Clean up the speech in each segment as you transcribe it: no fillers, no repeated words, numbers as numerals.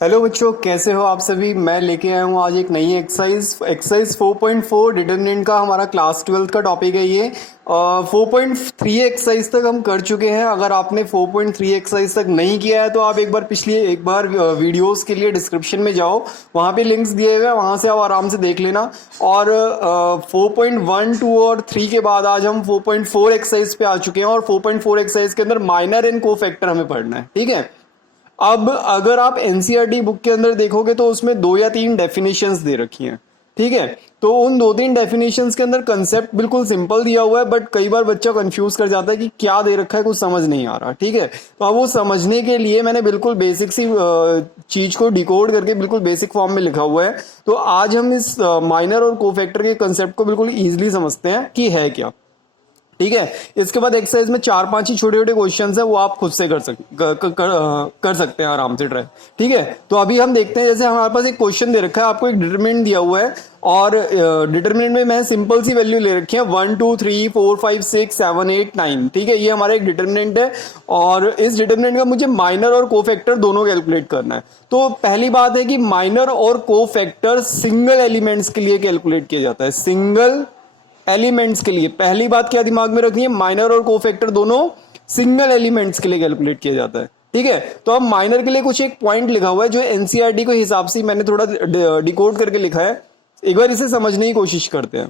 Hello बच्चों, कैसे हो आप सभी। मैं लेके आया हूँ आज एक नई एक्सरसाइज 4.4 डिटरमिनेंट का हमारा क्लास 12 का टॉपिक है ये। 4.3 एक्सरसाइज तक हम कर चुके हैं। अगर आपने 4.3 एक्सरसाइज तक नहीं किया है तो आप एक बार वीडियोस के लिए डिस्क्रिप्शन में जाओ, वहाँ पे लिंक्स दिए हुए हैं, वहाँ से आप आराम से देख लेना। और 4.1, 2 और 3 के बाद आज हम 4.4 एक्सरसाइज पे आ चुके हैं और 4.4 एक्सरसाइज के अंदर माइनर एंड कोफैक्टर हमें पढ़ना है। ठीक है। अब अगर आप एनसीईआरटी बुक के अंदर देखोगे तो उसमें 2 या 3 डेफिनेशंस दे रखी हैं। ठीक है। तो उन 2-3 डेफिनेशंस के अंदर कंसेप्ट बिल्कुल सिंपल दिया हुआ है, बट कई बार बच्चा कंफ्यूज कर जाता है कि क्या दे रखा है, कुछ समझ नहीं आ रहा। ठीक है। तो अब वो समझने के लिए मैंने बिल्कुल बेसिक सी चीज को डिकोड करके बिल्कुल बेसिक फॉर्म में लिखा हुआ है। तो आज हम इस माइनर और कोफैक्टर के कंसेप्ट को बिल्कुल ईजिली समझते हैं कि है क्या। ठीक है। इसके बाद एक्सरसाइज में 4-5 ही छोटे छोटे क्वेश्चन है, वो आप खुद से कर सकते हैं आराम से ट्राई। ठीक है। तो अभी हम देखते हैं, जैसे हमारे पास एक क्वेश्चन दे रखा है, आपको एक डिटरमिनेंट दिया हुआ है और डिटरमिनेंट में मैं सिंपल सी वैल्यू ले रखी है 1 2 3 4 5 6 7 8 9। ठीक है। ये हमारा एक डिटरमिनेंट है और इस डिटरमिनेंट का मुझे माइनर और कोफैक्टर दोनों कैलकुलेट करना है। तो पहली बात है कि माइनर और कोफैक्टर सिंगल एलिमेंट्स के लिए कैलकुलेट किया जाता है। सिंगल एलिमेंट्स के लिए पहली बात क्या दिमाग में रखनी है, माइनर और कोफैक्टर दोनों सिंगल एलिमेंट्स के लिए कैलकुलेट किया जाता है। ठीक है। तो अब माइनर के लिए कुछ एक पॉइंट लिखा हुआ है जो एनसीईआरटी के हिसाब से मैंने थोड़ा डिकोड करके लिखा है। एक बार इसे समझने की कोशिश करते हैं।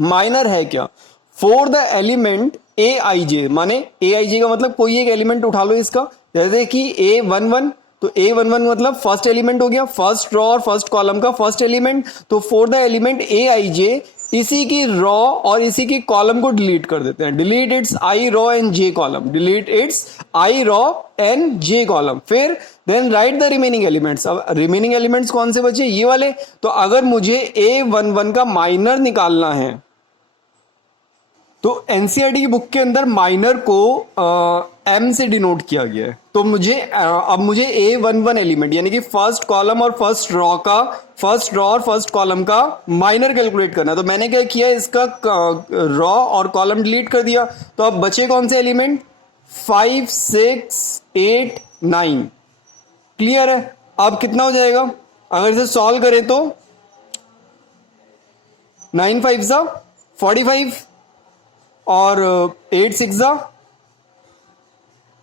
माइनर है क्या, फॉर द एलिमेंट ए आई जे, माने ए आई जे का मतलब कोई एक एलिमेंट उठा लो इसका, जैसे कि A11। तो A11 मतलब फर्स्ट एलिमेंट हो गया, फर्स्ट रॉ और फर्स्ट कॉलम का फर्स्ट एलिमेंट। तो फॉर द एलिमेंट ए आई जे इसी की रॉ और इसी की कॉलम को डिलीट कर देते हैं। Delete its I row and J column, delete its I row and J column. फिर then write the remaining elements. अब रिमेनिंग एलिमेंट्स कौन से बचे, ये वाले। तो अगर मुझे A11 का माइनर निकालना है तो एनसीईआरटी की बुक के अंदर माइनर को एम से डिनोट किया गया है। तो अब मुझे A11 एलिमेंट यानी कि फर्स्ट कॉलम और फर्स्ट रॉ और फर्स्ट कॉलम का माइनर कैलकुलेट करना है। तो मैंने क्या किया, इसका रॉ और कॉलम डिलीट कर दिया। तो अब बचे कौन से एलिमेंट, 5 6 8 9। क्लियर है। अब कितना हो जाएगा, अगर इसे सॉल्व करें तो 9 5 सा 45 और 8 6 जा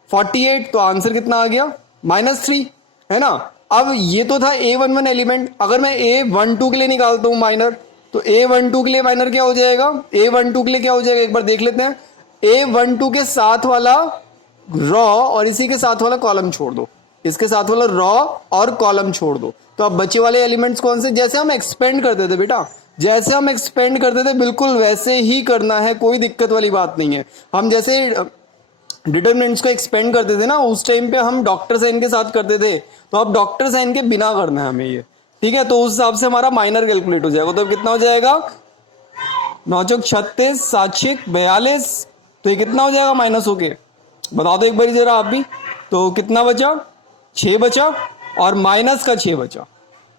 48। तो आंसर कितना आ गया, -3, है ना। अब ये तो था A11 एलिमेंट। अगर मैं A12 के लिए निकालता हूं माइनर, तो A12 के लिए माइनर क्या हो जाएगा, A12 के लिए क्या हो जाएगा एक बार देख लेते हैं। A12 के साथ वाला रॉ और इसी के साथ वाला कॉलम छोड़ दो, इसके साथ वाला रॉ और कॉलम छोड़ दो। तो अब बचे वाले एलिमेंट्स कौन से, जैसे हम एक्सपेंड करते थे बेटा, जैसे हम एक्सपेंड करते थे बिल्कुल वैसे ही करना है, कोई दिक्कत वाली बात नहीं है। हम जैसे डिटरमिनेंट्स को एक्सपेंड करते थे ना, उस टाइम पे हम डॉक्टर साइन के साथ करते थे, तो अब डॉक्टर साइन के बिना करना है हमें ये। ठीक है। तो उस हिसाब से हमारा माइनर कैलकुलेट हो जाएगा। तो कितना हो जाएगा, 9 चौक 36 7 6 42। तो ये कितना हो जाएगा माइनस होके, बता दो एक बार जरा आप भी। तो कितना बचा, 6 बचा और माइनस का 6 बचा।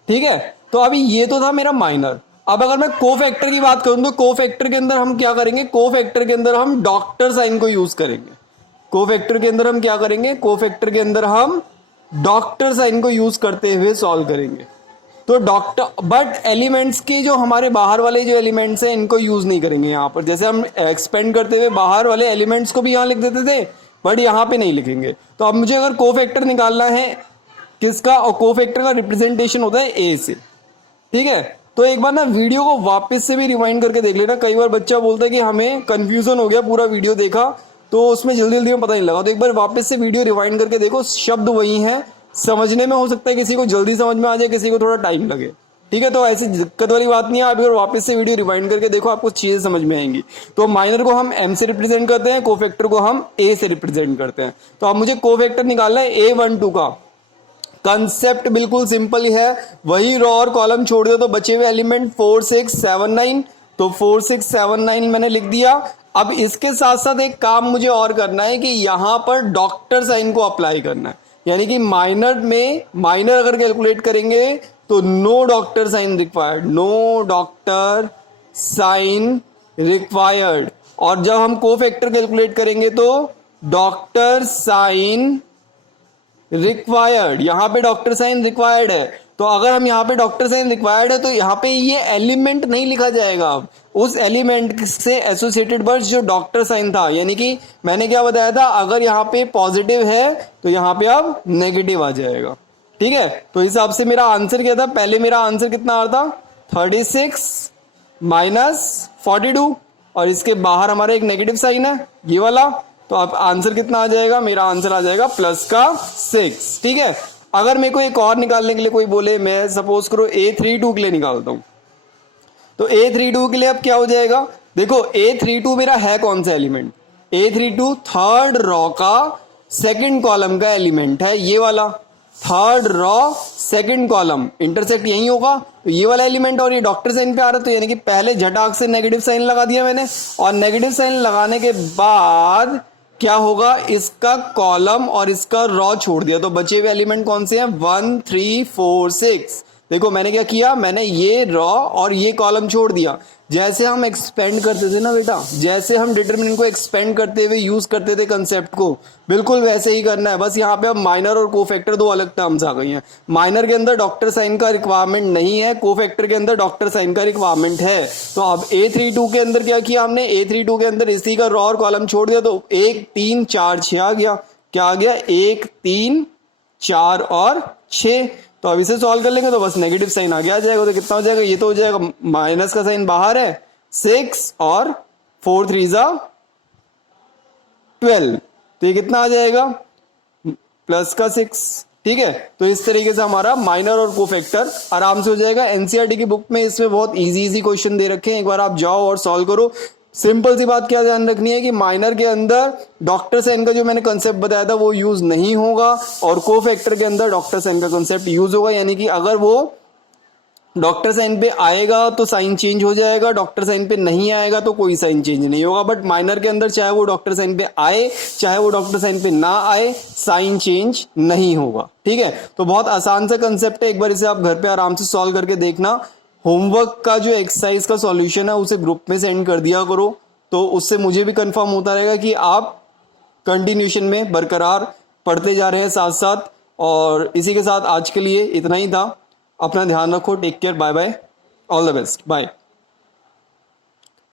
ठीक है। तो अभी ये तो था मेरा माइनर। अब अगर मैं कोफैक्टर की बात करूं तो कोफैक्टर के अंदर हम क्या करेंगे, कोफैक्टर के अंदर हम डॉक्टर साइन को यूज करेंगे। कोफैक्टर के अंदर हम क्या करेंगे, कोफैक्टर के अंदर हम डॉक्टर साइन को यूज करते हुए सॉल्व करेंगे। तो डॉक्टर, बट एलिमेंट्स के जो हमारे बाहर वाले जो एलिमेंट्स हैं इनको यूज नहीं करेंगे यहाँ पर। जैसे हम एक्सपेंड करते हुए बाहर वाले एलिमेंट्स को भी यहाँ लिख देते थे, बट यहाँ पे नहीं लिखेंगे। तो अब मुझे अगर कोफैक्टर निकालना है किसका, और कोफैक्टर का रिप्रेजेंटेशन होता है ए से। ठीक है। तो एक बार ना वीडियो को वापस से भी रिवाइंड करके देख लेना। कई बार बच्चा बोलता है कि हमें कंफ्यूजन हो गया, पूरा वीडियो देखा तो उसमें जल्दी जल्दी में पता नहीं लगा। तो एक बार वापस से वीडियो रिवाइंड करके देखो, शब्द वही हैं, समझने में हो सकता है किसी को जल्दी समझ में आ जाए, किसी को थोड़ा टाइम लगे। ठीक है। तो ऐसी दिक्कत वाली बात नहीं है, आप अगर वापस से वीडियो रिवाइंड करके देखो आपको चीजें समझ में आएंगी। तो माइनर को हम एम से रिप्रेजेंट करते हैं, कोफैक्टर को हम ए से रिप्रेजेंट करते हैं। तो अब मुझे कोफैक्टर निकालना है A12 का। कंसेप्ट बिल्कुल सिंपल ही है, वही रॉ और कॉलम छोड़ दो तो बचे हुए एलिमेंट 4 6 7 9। तो 4 6 7 9 मैंने लिख दिया। अब इसके साथ साथ एक काम मुझे और करना है कि यहां पर डॉक्टर साइन को अप्लाई करना है। यानी कि माइनर अगर कैलकुलेट करेंगे तो no doctor sign required, no doctor sign required. और जब हम कोफैक्टर कैलकुलेट करेंगे तो डॉक्टर साइन रिक्वायर्ड, यहाँ पे डॉक्टर साइन रिक्वायर्ड है, तो अगर हम यहाँ पे डॉक्टर साइन रिक्वायर्ड है तो यहाँ पे ये एलिमेंट नहीं लिखा जाएगा, उस एलिमेंट से एसोसिएटेड वर्ड जो डॉक्टर साइन था, यानी कि मैंने क्या बताया था, अगर यहाँ पे पॉजिटिव है तो यहाँ पे अब नेगेटिव आ जाएगा। ठीक है, तो इस हिसाब से मेरा आंसर क्या था, पहले मेरा आंसर कितना आ रहा था 36 माइनस 42, और इसके बाहर हमारा एक नेगेटिव साइन है ये वाला, तो अब आंसर कितना आ जाएगा, मेरा आंसर आ जाएगा प्लस का 6। ठीक है, अगर मेरे को एक और निकालने के लिए कोई बोले, मैं सपोज करो A32 के लिए निकालता हूं, तो A32 के लिए अब क्या हो जाएगा, देखो A32 मेरा है कौन सा एलिमेंट, A32 थर्ड रॉ का सेकंड कॉलम का एलिमेंट है, ये वाला third raw second column, intersect यही होगा, तो ये वाला एलिमेंट, और ये डॉक्टर साइन पे आ रहा है, तो यानी कि पहले झटाक से नेगेटिव साइन लगा दिया मैंने, और नेगेटिव साइन लगाने के बाद क्या होगा, इसका कॉलम और इसका रॉ छोड़ दिया, तो बचे हुए एलिमेंट कौन से हैं 1 3 4 6। देखो मैंने क्या किया, मैंने ये रॉ और ये कॉलम छोड़ दिया, जैसे हम एक्सपेंड करते थे ना बेटा, जैसे हम डिटरमिनेंट को एक्सपेंड करते हुए यूज करते थे कंसेप्ट को, बिल्कुल वैसे ही करना है, बस यहाँ पे अब माइनर और कोफैक्टर दो अलग टर्म्स आ गई हैं। माइनर के अंदर डॉक्टर साइन का रिक्वायरमेंट नहीं है, कोफैक्टर के अंदर डॉक्टर साइन का रिक्वायरमेंट है। तो अब A32 के अंदर क्या किया हमने, A32 के अंदर इसी का रॉ और कॉलम छोड़ दिया, तो 1 3 4 6 आ गया, क्या आ गया 1 3 4 और 6। तो अब इसे सॉल्व कर लेंगे तो बस नेगेटिव साइन आगे आ जाएगा, तो कितना हो जाएगा, ये तो हो जाएगा माइनस का साइन बाहर है 6 और 4 3 जा 12, तो ये कितना आ जाएगा प्लस का 6। ठीक है, तो इस तरीके से हमारा माइनर और कोफैक्टर आराम से हो जाएगा। एनसीईआरटी की बुक में इसमें बहुत इजी क्वेश्चन दे रखे हैं, एक बार आप जाओ और सॉल्व करो। सिंपल सी बात क्या ध्यान रखनी है कि माइनर के अंदर डॉक्टर साइन का जो मैंने कंसेप्ट बताया था वो यूज नहीं होगा, और कोफैक्टर के अंदर डॉक्टर साइन का कंसेप्ट यूज होगा, यानी कि अगर वो डॉक्टर साइन पे आएगा तो साइन चेंज हो जाएगा, डॉक्टर साइन पे नहीं आएगा तो कोई साइन चेंज नहीं होगा। बट माइनर के अंदर चाहे वो डॉक्टर साइन पे आए चाहे वो डॉक्टर साइन पे ना आए, साइन चेंज नहीं होगा। ठीक है, तो बहुत आसान सा कंसेप्ट है, एक बार इसे आप घर पे आराम से सॉल्व करके देखना। होमवर्क का जो एक्सरसाइज का सॉल्यूशन है उसे ग्रुप में सेंड कर दिया करो, तो उससे मुझे भी कंफर्म होता रहेगा कि आप कंटिन्यूशन में बरकरार पढ़ते जा रहे हैं साथ साथ। और इसी के साथ आज के लिए इतना ही था। अपना ध्यान रखो, take care, bye bye, all the best, bye.